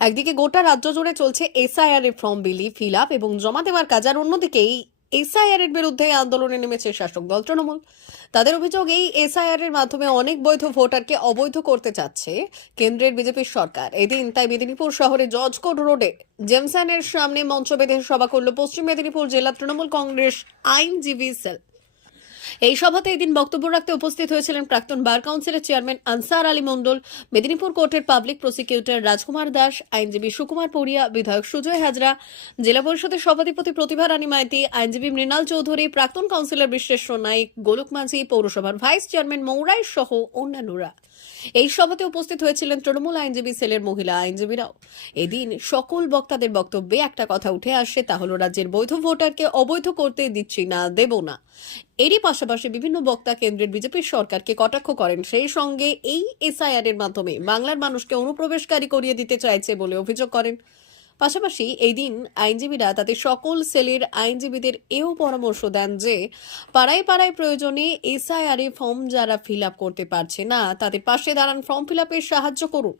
একদিকে গোটা রাজ্য জুড়ে চলছে এসআইআর এর ফর্ম বিলি ফিল আপ এবং জমা দেওয়ার কাজ, আর অন্যদিকে এই এসআইআর এর বিরুদ্ধে আন্দোলনে নেমেছে শাসক দল তৃণমূল। তাদের অভিযোগ, এই এসআইআর এর মাধ্যমে অনেক বৈধ ভোটারকে অবৈধ করতে চাচ্ছে কেন্দ্রের বিজেপির সরকার। এদিন তাই মেদিনীপুর শহরে জজকোট রোডে জেমসানের সামনে মঞ্চ বেঁধে সভা করল পশ্চিম মেদিনীপুর জেলা তৃণমূল কংগ্রেস আইনজীবী সেল। এই সভাতে এদিন বক্তব্য রাখতে উপস্থিত হয়েছিলেন প্রাক্তন বার কাউন্সিলের চেয়ারম্যান আনসার আলী মণ্ডল, মেদিনীপুর কোর্টের পাবলিক প্রসিকিউটর রাজকুমার দাস, আইনজীবী সুকুমার পড়িয়া, বিধায়ক সুজয় হাজরা, জেলা পরিষদের সভাধিপতি প্রতিভা রানী মাইতি, আইনজীবী মৃণাল চৌধুরী, প্রাক্তন কাউন্সিলর বিশ্বেশ্বর নাইক গোলক মাঝি, পৌরসভার ভাইস চেয়ারম্যান মৌরাই সহ অন্যান্যরা। এই সভাতে উপস্থিত হয়েছিলেন তৃণমূল আইনজীবী সেলের মহিলা আইনজীবীরাও। এদিন সকল বক্তাদের বক্তব্যে একটা কথা উঠে আসে, তা হলো, রাজ্যের বৈধ ভোটারকে অবৈধ করতে দিচ্ছি না, দেব না। এরই পাশাপাশি বিভিন্ন বক্তা কেন্দ্রের বিজেপির সরকারকে কটাক্ষ করেন। সেই সঙ্গে এই এসআইআর এর মাধ্যমে বাংলার মানুষকে অনুপ্রবেশকারী করিয়ে দিতে চাইছে বলে অভিযোগ করেন। পাশাপাশি এই দিন আইনজীবীরা তাদের সকল সেলের আইনজীবীদের এও পরামর্শ দেন যে, পাড়ায় পাড়ায় প্রয়োজনে এসআইআর ফর্ম যারা ফিল আপ করতে পারছে না, তাদের পাশে দাঁড়ান ফর্ম ফিল আপে সাহায্য করুন।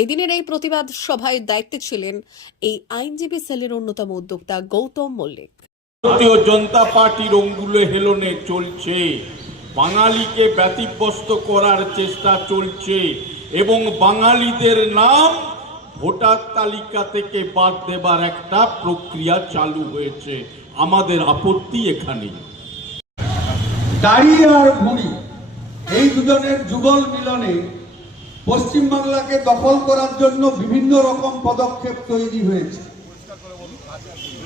এই দিনের এই প্রতিবাদ সভায় দায়িত্বে ছিলেন এই আইনজীবী সেলের অন্যতম উদ্যোক্তা গৌতম মল্লিক। ভারতীয় জনতা পার্টির অঙ্গুলে হেলনে চলছে। বাঙালিকে ব্যতিব্যস্ত করার চেষ্টা চলছে এবং বাঙালিদের নাম ভোটার তালিকা থেকে বাদ দেবার একটা প্রক্রিয়া চালু হয়েছে। আমাদের আপত্তি এখানে দাড়ি আর ভুঁড়ি এই দুজনের যুগল মিলনে পশ্চিমবাংলাকে দখল করার জন্য বিভিন্ন রকম পদক্ষেপ তৈরি হয়েছে।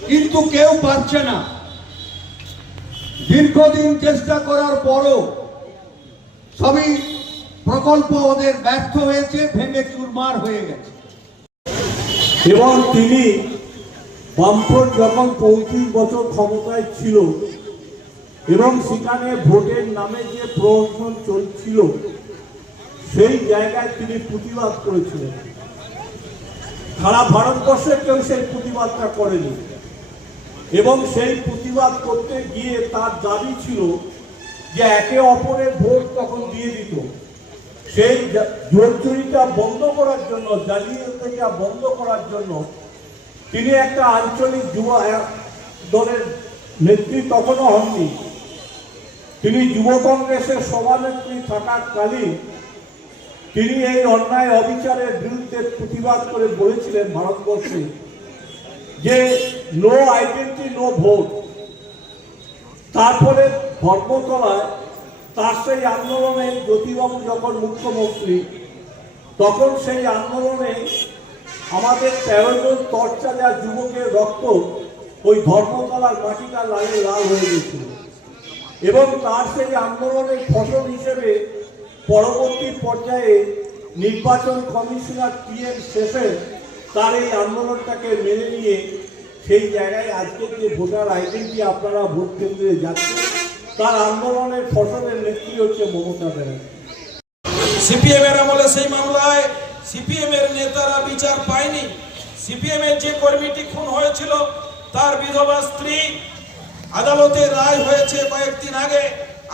কিন্তু কেউ পারছে না। দীর্ঘদিন চেষ্টা করার পরও সবই প্রকল্প ওদের ব্যর্থ হয়েছে, ভেঙে চুরমার হয়ে গেছে। এবং তিনি বামফ্রন্ট যখন পঁয়ত্রিশ বছর ক্ষমতায় ছিল এবং সেখানে ভোটের নামে যে প্রহসন চলছিল, সেই জায়গায় তিনি প্রতিবাদ করেছিলেন। সারা ভারতবর্ষের কেউ সেই প্রতিবাদটা করেনি। এবং সেই প্রতিবাদ করতে গিয়ে তার দাবি ছিল যে একে অপরের ভোট তখন দিয়ে দিত। সেই জা- জোর চুরিটা বন্ধ করার জন্য, জালিয়াতিটা বন্ধ করার জন্য তিনি একটা আঞ্চলিক যুব দলের নেত্রী তখনও হননি। তিনি যুব কংগ্রেসের সভানেত্রী থাকাকালীন তিনি এই অন্যায় অবিচারের বিরুদ্ধে প্রতিবাদ করে বলেছিলেন ভারতবর্ষে যে নো আইডেন্টি নো ভোট তারপরে ধর্মতলায় তার সেই আন্দোলনে জ্যোতিবাবু যখন মুখ্যমন্ত্রী, তখন সেই আন্দোলনে আমাদের তেরো জন তরচা যা যুবকের রক্ত ওই ধর্মতলার মাটিটা লালে লাল হয়ে গেছিল। এবং তার সেই আন্দোলনের ফসল হিসেবে পরবর্তী পর্যায়ে নির্বাচন কমিশনার টিএম শেষে তার এই আন্দোলনটাকে মেনে নিয়ে সেই জায়গায় আজকে যে ভোটার আইডেন্টি আপনারা ভোট কেন্দ্রে যাচ্ছেন, তার আন্দোলনের ফসলের নেত্রী হচ্ছে মমতা ব্যানার্জি। সিপিএম এর আমলে সেই মামলায় সিপিএম এর নেতারা বিচার পায়নি। সিপিএম এর যে কর্মীটি খুন হয়েছিল, তার বিধবা স্ত্রী আদালতে রায় হয়েছে কয়েকদিন আগে।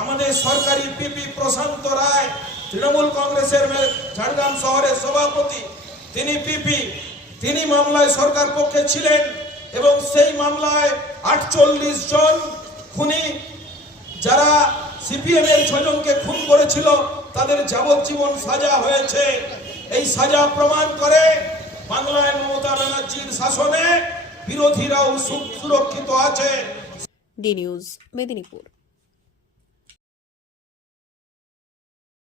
আমাদের সরকারি পিপি প্রশান্ত রায়, তৃণমূল কংগ্রেসের ঝাড়গ্রাম শহরের সভাপতি, তিনি পিপি, তিনি মামলায় সরকার পক্ষে ছিলেন এবং সেই মামলায় আটচল্লিশ জন খুনি, যারা সিপিএম এর ছজনকে খুন করেছিল, তাদের যাবজ্জীবন সাজা হয়েছে। এই সাজা প্রমাণ করে বাংলায় মমতা ব্যানার্জির শাসনে বিরোধীরাও সুরক্ষিত আছে। D news, Medinipur.